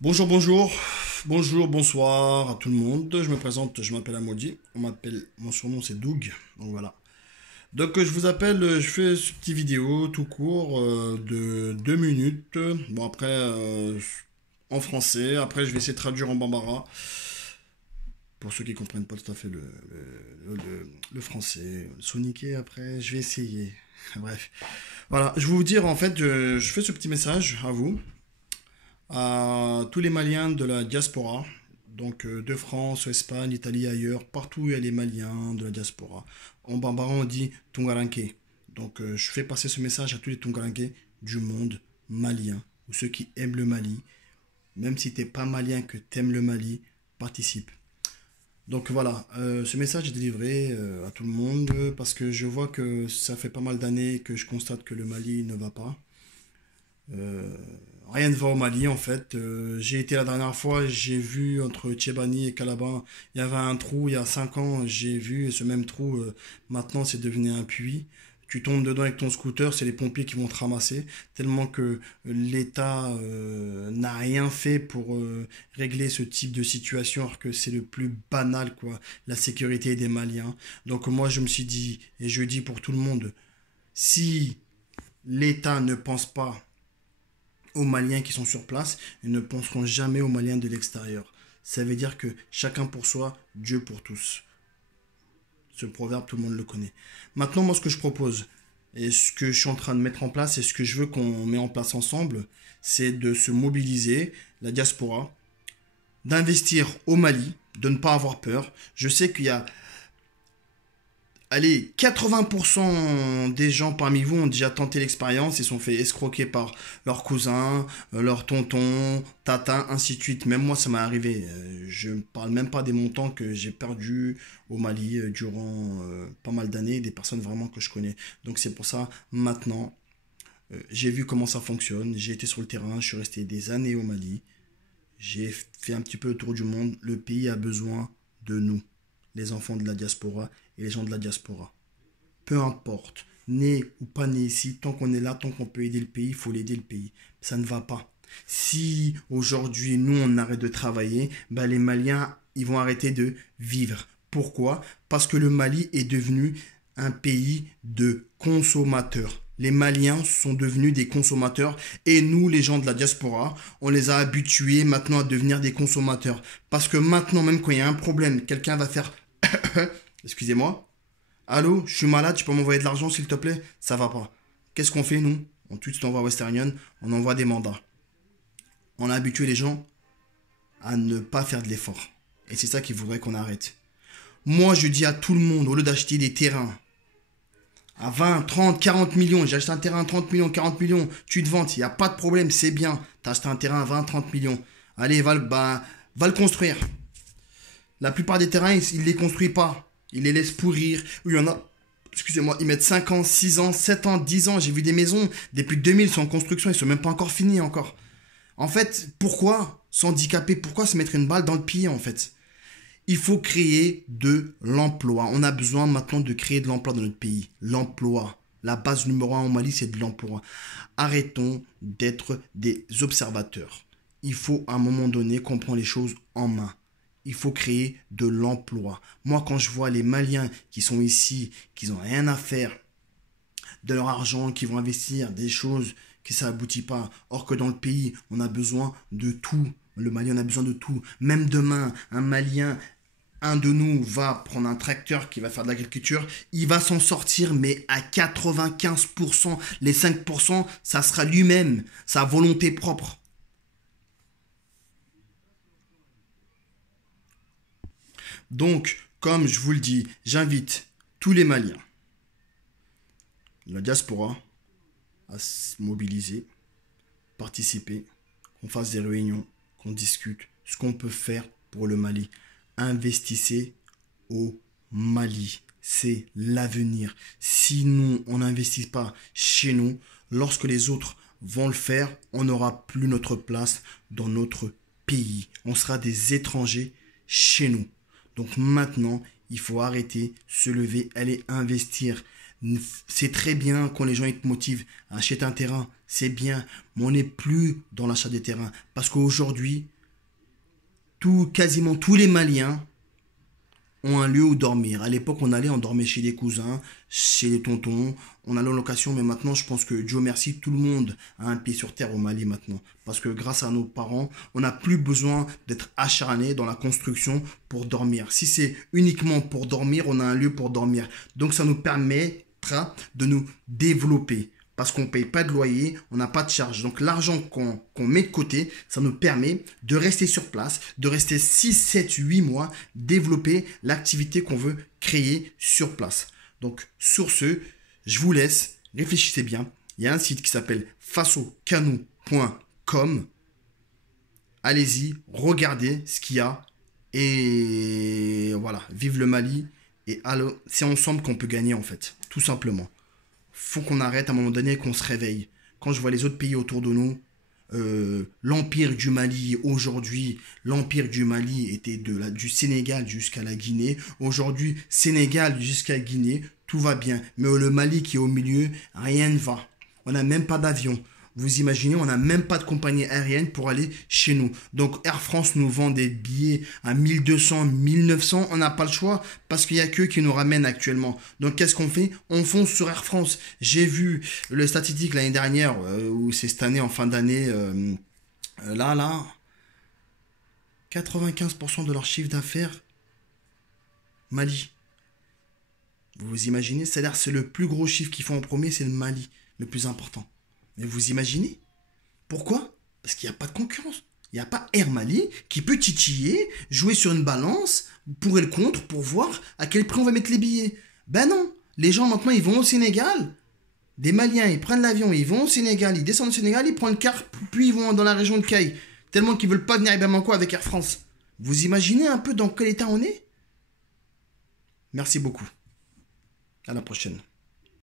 Bonjour, bonsoir à tout le monde. Je me présente, je m'appelle Amodi. Mon surnom c'est Doug. Donc voilà. Donc je vous appelle, je fais ce petit vidéo tout court de 2 minutes. Bon après en français. Après je vais essayer de traduire en bambara pour ceux qui comprennent pas tout à fait le français. Soniquer après, je vais essayer. Bref. Voilà, je vais vous dire en fait, je fais ce petit message à vous, à tous les Maliens de la diaspora, donc de France, Espagne, Italie, ailleurs, partout où il y a les Maliens de la diaspora. En bambara, on dit Tungaranke. Donc je fais passer ce message à tous les Tungaranke du monde malien, ou ceux qui aiment le Mali. Même si t'es pas malien, que t'aimes le Mali, participe. Donc voilà, ce message est délivré à tout le monde parce que je vois que ça fait pas mal d'années que je constate que le Mali ne va pas. Euh, Rien ne va au Mali en fait. J'ai été la dernière fois, j'ai vu entre Tchébani et Calaban, il y avait un trou il y a 5 ans, j'ai vu et ce même trou maintenant c'est devenu un puits. Tu tombes dedans avec ton scooter, c'est les pompiers qui vont te ramasser, tellement que l'État n'a rien fait pour régler ce type de situation, alors que c'est le plus banal, quoi, la sécurité des Maliens. Donc moi je me suis dit, et je dis pour tout le monde, si l'État ne pense pas aux Maliens qui sont sur place et ne penseront jamais aux Maliens de l'extérieur. Ça veut dire que chacun pour soi, Dieu pour tous. Ce proverbe, tout le monde le connaît. Maintenant, moi, ce que je propose, et ce que je suis en train de mettre en place, et ce que je veux qu'on mette en place ensemble, c'est de se mobiliser, la diaspora, d'investir au Mali, de ne pas avoir peur. Je sais qu'il y a, allez, 80% des gens parmi vous ont déjà tenté l'expérience et sont fait escroquer par leurs cousins, leurs tontons, tatins, ainsi de suite. Même moi, ça m'est arrivé. Je ne parle même pas des montants que j'ai perdus au Mali durant pas mal d'années, des personnes vraiment que je connais. Donc c'est pour ça, maintenant, j'ai vu comment ça fonctionne. J'ai été sur le terrain, je suis resté des années au Mali. J'ai fait un petit peu le tour du monde. Le pays a besoin de nous, les enfants de la diaspora et les gens de la diaspora. Peu importe, né ou pas né ici, tant qu'on est là, tant qu'on peut aider le pays, il faut l'aider le pays. Ça ne va pas. Si aujourd'hui, nous, on arrête de travailler, ben, les Maliens, ils vont arrêter de vivre. Pourquoi? Parce que le Mali est devenu un pays de consommateurs. Les Maliens sont devenus des consommateurs et nous, les gens de la diaspora, on les a habitués maintenant à devenir des consommateurs. Parce que maintenant, même quand il y a un problème, quelqu'un va faire excusez-moi, allô, je suis malade, tu peux m'envoyer de l'argent s'il te plaît? Ça va pas. Qu'est-ce qu'on fait nous? On tout de suite envoie Western Union, on envoie des mandats. On a habitué les gens à ne pas faire de l'effort. Et c'est ça qu'il faudrait qu'on arrête. Moi, je dis à tout le monde, au lieu d'acheter des terrains à 20, 30, 40 millions, j'ai acheté un terrain à 30 millions, 40 millions, tu te vantes, il n'y a pas de problème, c'est bien. T'as acheté un terrain à 20, 30 millions. Allez, va le construire. La plupart des terrains, ils ne les construisent pas. Ils les laissent pourrir. Il y en a, excusez-moi, ils mettent 5 ans, 6 ans, 7 ans, 10 ans. J'ai vu des maisons, depuis 2000 sont en construction, ils sont même pas encore finis encore. En fait, pourquoi s'handicaper? Pourquoi se mettre une balle dans le pied en fait? Il faut créer de l'emploi. On a besoin maintenant de créer de l'emploi dans notre pays. L'emploi. La base numéro un au Mali, c'est de l'emploi. Arrêtons d'être des observateurs. Il faut à un moment donné qu'on prend les choses en main. Il faut créer de l'emploi. Moi, quand je vois les Maliens qui sont ici, qui n'ont rien à faire de leur argent, qui vont investir des choses que ça aboutit pas, or que dans le pays, on a besoin de tout. Le Mali, on a besoin de tout. Même demain, un Malien, un de nous va prendre un tracteur qui va faire de l'agriculture, il va s'en sortir, mais à 95%, les 5%, ça sera lui-même, sa volonté propre. Donc, comme je vous le dis, j'invite tous les Maliens, la diaspora, à se mobiliser, participer, qu'on fasse des réunions, qu'on discute ce qu'on peut faire pour le Mali. Investissez au Mali. C'est l'avenir. Si nous, on n'investit pas chez nous, lorsque les autres vont le faire, on n'aura plus notre place dans notre pays. On sera des étrangers chez nous. Donc maintenant, il faut arrêter, se lever, aller investir C'est très bien quand les gens ils te motivent à acheter un terrain, c'est bien, mais on n'est plus dans l'achat des terrains. Parce qu'aujourd'hui, quasiment tous les Maliens ont un lieu où dormir. À l'époque, on dormait chez des cousins, chez les tontons, on allait en location, mais maintenant, je pense que Dieu merci, tout le monde a un pied sur terre au Mali maintenant. Parce que grâce à nos parents, on n'a plus besoin d'être acharné dans la construction pour dormir. Si c'est uniquement pour dormir, on a un lieu pour dormir. Donc ça nous permettra de nous développer. Parce qu'on ne paye pas de loyer, on n'a pas de charge. Donc l'argent qu'on met de côté, ça nous permet de rester sur place, de rester 6, 7, 8 mois, développer l'activité qu'on veut créer sur place. Donc sur ce, je vous laisse, réfléchissez bien. Il y a un site qui s'appelle fasocanou.com. Allez-y, regardez ce qu'il y a. Et voilà, vive le Mali. Et c'est ensemble qu'on peut gagner en fait, tout simplement. Faut qu'on arrête à un moment donné, qu'on se réveille. Quand je vois les autres pays autour de nous, l'empire du Mali aujourd'hui, l'empire du Mali était du Sénégal jusqu'à la Guinée. Aujourd'hui, Sénégal jusqu'à Guinée, tout va bien. Mais le Mali qui est au milieu, rien ne va. On n'a même pas d'avion. Vous imaginez, on n'a même pas de compagnie aérienne pour aller chez nous. Donc Air France nous vend des billets à 1200, 1900. On n'a pas le choix parce qu'il n'y a qu'eux qui nous ramènent actuellement. Donc qu'est-ce qu'on fait? On fonce sur Air France. J'ai vu le statistique l'année dernière, ou c'est cette année, en fin d'année, là, 95% de leur chiffre d'affaires, Mali. Vous imaginez? C'est-à-dire c'est le plus gros chiffre qu'ils font en premier, c'est le Mali, le plus important. Mais vous imaginez? Pourquoi? Parce qu'il n'y a pas de concurrence. Il n'y a pas Air Mali qui peut titiller, jouer sur une balance, pour et le contre, pour voir à quel prix on va mettre les billets. Ben non. Les gens maintenant, ils vont au Sénégal. Des Maliens, ils prennent l'avion, ils vont au Sénégal, ils descendent au Sénégal, ils prennent le car, puis ils vont dans la région de Caille. Tellement qu'ils veulent pas venir à Bamako avec Air France. Vous imaginez un peu dans quel état on est? Merci beaucoup. À la prochaine.